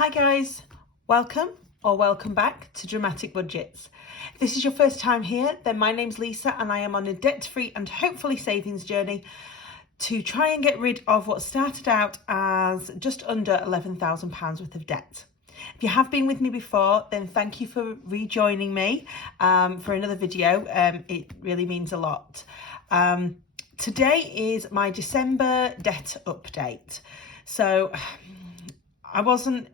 Hi guys, welcome or welcome back to Dramatic Budgets. If this is your first time here, then my name's Lisa and I am on a debt-free and hopefully savings journey to try and get rid of what started out as just under £11,000 worth of debt. If you have been with me before, then thank you for rejoining me for another video. It really means a lot. Today is my December debt update. So I wasn't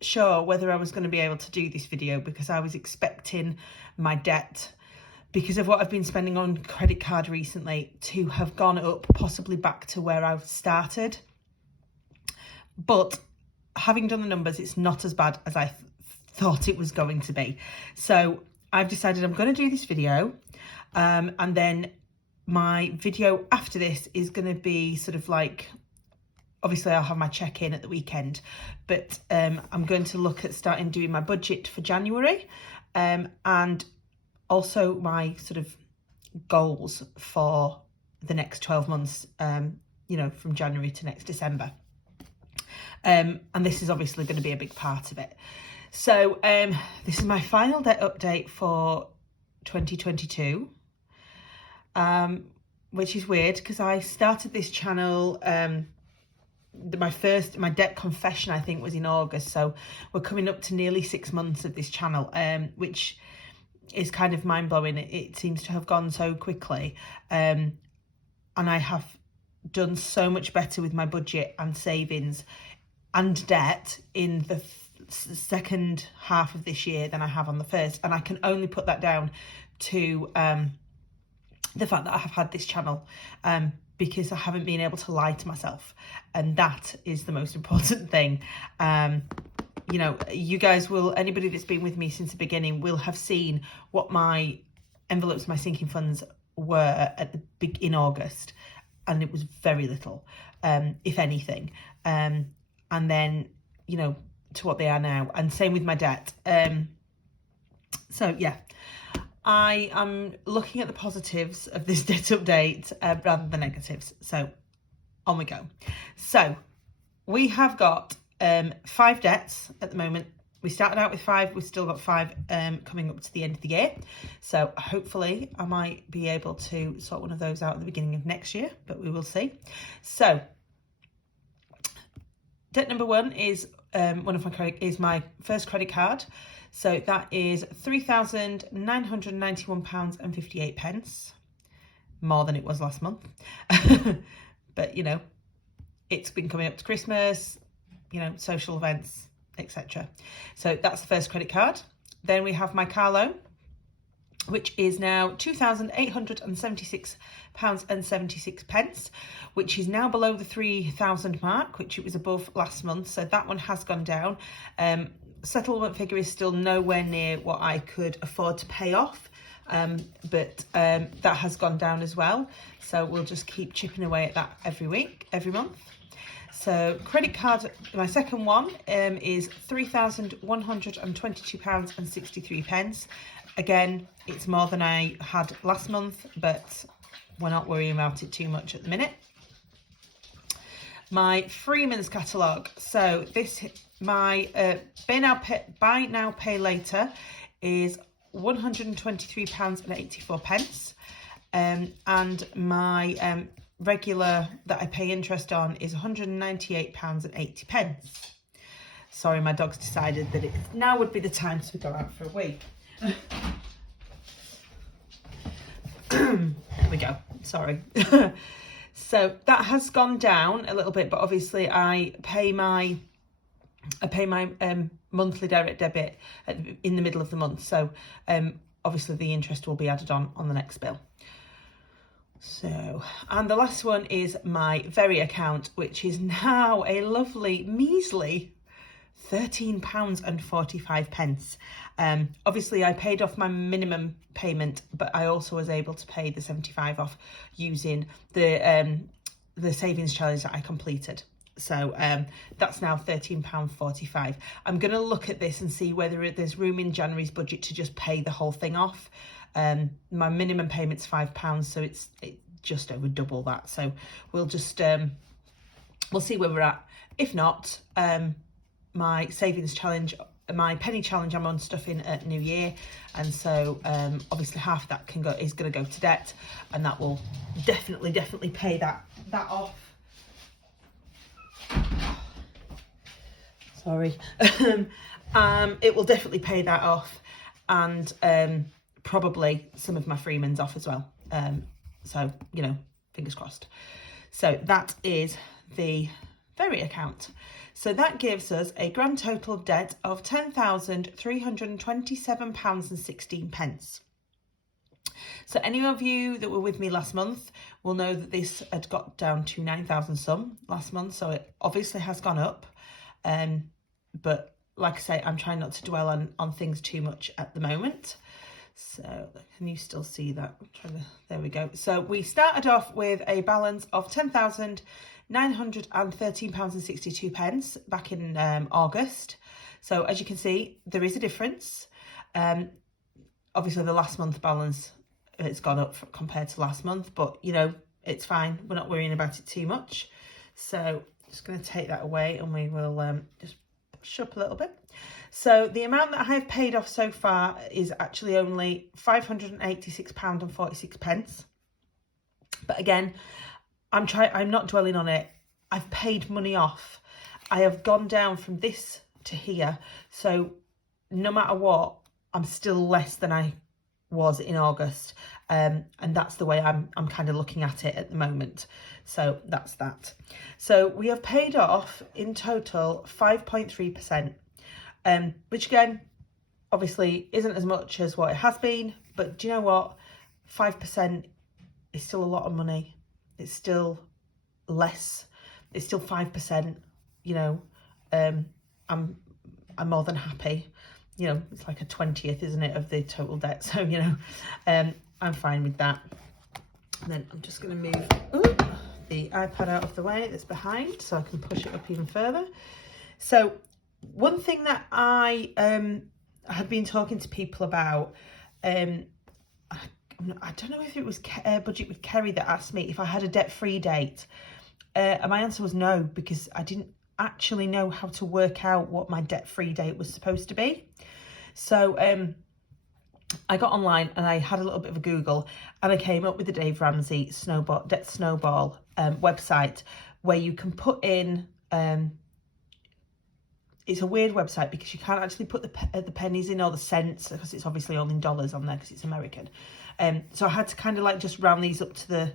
sure whether I was going to be able to do this video because I was expecting my debt, because of what I've been spending on credit card recently, to have gone up possibly back to where I've started. But having done the numbers, it's not as bad as I thought it was going to be. So I've decided I'm going to do this video, and then my video after this is going to be sort of like, obviously I'll have my check-in at the weekend, but I'm going to look at starting doing my budget for January, and also my sort of goals for the next 12 months, from January to next December. And this is obviously going to be a big part of it. So this is my final debt update for 2022, which is weird because I started this channel, my debt confession I think was in August, so we're coming up to nearly 6 months of this channel, which is kind of mind-blowing. It seems to have gone so quickly, and I have done so much better with my budget and savings and debt in the second half of this year than I have on the first, and I can only put that down to the fact that I have had this channel, because I haven't been able to lie to myself, and that is the most important thing. You guys will, anybody that's been with me since the beginning will have seen what my envelopes, my sinking funds were in August, and it was very little, if anything, and then to what they are now, and same with my debt. So yeah, I am looking at the positives of this debt update rather than the negatives. So on we go. So we have got 5 debts at the moment. We started out with 5. We've still got 5 coming up to the end of the year. So hopefully I might be able to sort one of those out at the beginning of next year, but we will see. So debt number 1 is my first credit card. So that is £3,991.58, more than it was last month. But it's been coming up to Christmas, social events, etc. So that's the first credit card. Then we have my car loan, which is now £2,876.76, which is now below the 3,000 mark, which it was above last month. So that one has gone down. Settlement figure is still nowhere near what I could afford to pay off, but that has gone down as well. So we'll just keep chipping away at that every month. So credit card, my second one is £3,122.63. Again, it's more than I had last month, but we're not worrying about it too much at the minute. My Freeman's catalogue. So my buy now pay later is £123.84, and my regular that I pay interest on is £198.80. Sorry, my dog's decided that now would be the time to go out for a wee. There we go, sorry. So that has gone down a little bit, but obviously I pay my monthly direct debit in the middle of the month, so obviously the interest will be added on the next bill. So, and the last one is my Very account, which is now a lovely measly £13.45. Obviously I paid off my minimum payment, but I also was able to pay the 75 off using the savings challenge that I completed. So that's now £13.45. I'm going to look at this and see whether there's room in January's budget to just pay the whole thing off. My minimum payment's £5, so it's just over double that. So we'll just we'll see where we're at. If not, my savings challenge, my penny challenge I'm on stuffing at New Year, and so obviously half of that is going to go to debt, and that will definitely pay that off. Sorry. It will definitely pay that off, and probably some of my Freeman's off as well. So, you know, fingers crossed. So that is the Very account. So that gives us a grand total of debt of £10,327.16. So any of you that were with me last month will know that this had got down to 9,000 some last month. So it obviously has gone up. But like I say, I'm trying not to dwell on things too much at the moment. So can you still see that? There we go. So we started off with a balance of £10,913.62 back in August. So as you can see, there is a difference. Obviously the last month balance, it's gone up compared to last month, but you know, it's fine. We're not worrying about it too much. So just going to take that away, and we will just push up a little bit. So the amount that I have paid off so far is actually only £586.46. But again, I'm not dwelling on it. I've paid money off. I have gone down from this to here. So no matter what, I'm still less than I was in August. And that's the way I'm kind of looking at it at the moment. So that's that. So we have paid off in total 5.3%, which again, obviously isn't as much as what it has been, but do you know what? 5% is still a lot of money. It's still less. It's still 5%, you know. I'm more than happy. You know, it's like a 20th, isn't it, of the total debt. So, you know, I'm fine with that. And then I'm just going to move the iPad out of the way that's behind so I can push it up even further. So one thing that I have been talking to people about, I don't know if it was Budget with Kerry that asked me if I had a debt-free date. And my answer was no, because I didn't actually know how to work out what my debt-free date was supposed to be. So I got online and I had a little bit of a Google, and I came up with the Dave Ramsey Debt Snowball website, where you can put in, it's a weird website because you can't actually put the pennies in or the cents, because it's obviously only in dollars on there because it's American. So I had to kind of like just round these up to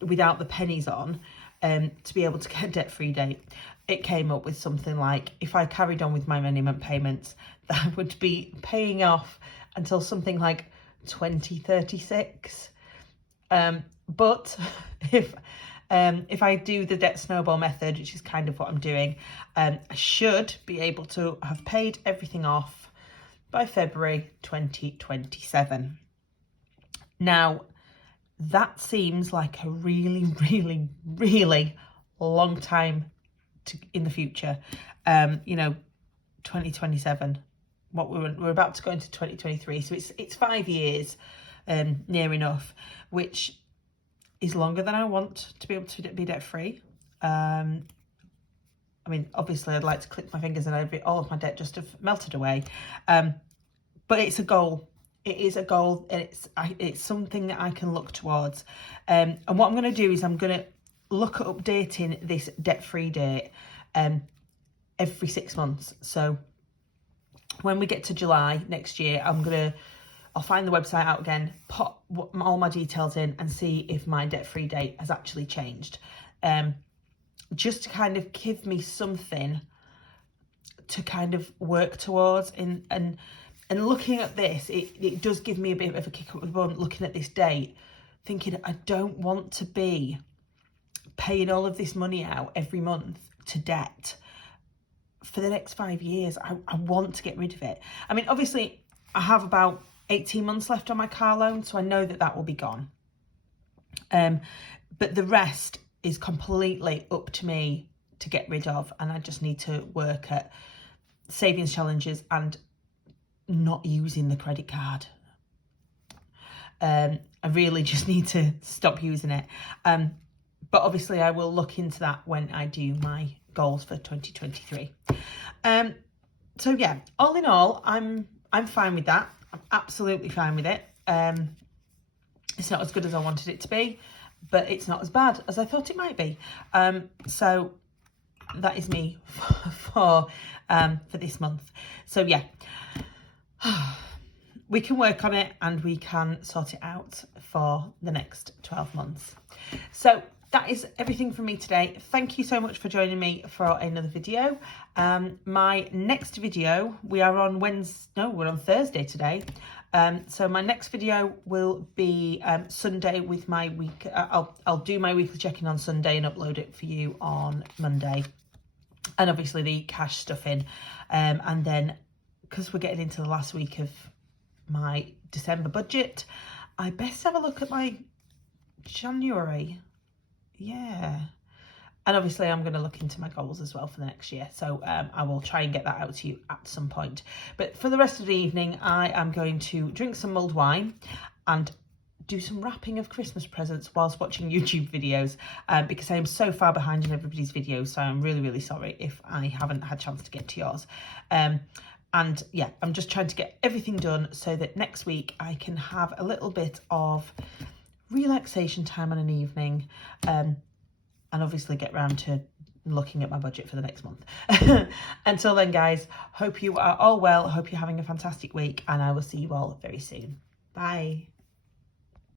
without the pennies on, to be able to get a debt-free date. It came up with something like, if I carried on with my minimum payments, that I would be paying off until something like 2036. But if I do the debt snowball method, which is kind of what I'm doing, I should be able to have paid everything off by February 2027. Now, that seems like a really, really, really long time in the future. You know, 2027. We're about to go into 2023, so it's 5 years, near enough, which is longer than I want to be able to be debt free. I mean, obviously, I'd like to click my fingers and all of my debt just have melted away, but it's a goal. It is a goal, and it's something that I can look towards. And what I'm going to do is I'm going to look at updating this debt-free date every 6 months. So when we get to July next year, I'll find the website out again, put all my details in, and see if my debt-free date has actually changed. Just to kind of give me something to kind of work towards. And looking at this, it does give me a bit of a kick up the bum looking at this date, thinking I don't want to be paying all of this money out every month to debt for the next 5 years. I want to get rid of it. I mean, obviously, I have about 18 months left on my car loan, so I know that will be gone. But the rest is completely up to me to get rid of, and I just need to work at savings challenges and not using the credit card. I really just need to stop using it. But obviously I will look into that when I do my goals for 2023. So yeah, all in all, I'm fine with that. I'm absolutely fine with it. It's not as good as I wanted it to be, but it's not as bad as I thought it might be. So that is me for this month. So yeah, we can work on it and we can sort it out for the next 12 months. So that is everything from me today. Thank you so much for joining me for another video. My next video, we're on Thursday today. So my next video will be Sunday with my week. I'll do my weekly check-in on Sunday and upload it for you on Monday. And obviously the cash stuff in. And then, because we're getting into the last week of my December budget, I best have a look at my January. Yeah. And obviously I'm going to look into my goals as well for the next year. So I will try and get that out to you at some point. But for the rest of the evening, I am going to drink some mulled wine and do some wrapping of Christmas presents whilst watching YouTube videos, because I am so far behind in everybody's videos. So I'm really, really sorry if I haven't had a chance to get to yours. And yeah, I'm just trying to get everything done so that next week I can have a little bit of relaxation time on an evening, and obviously get round to looking at my budget for the next month. Until then, guys, hope you are all well. Hope you're having a fantastic week, and I will see you all very soon. Bye.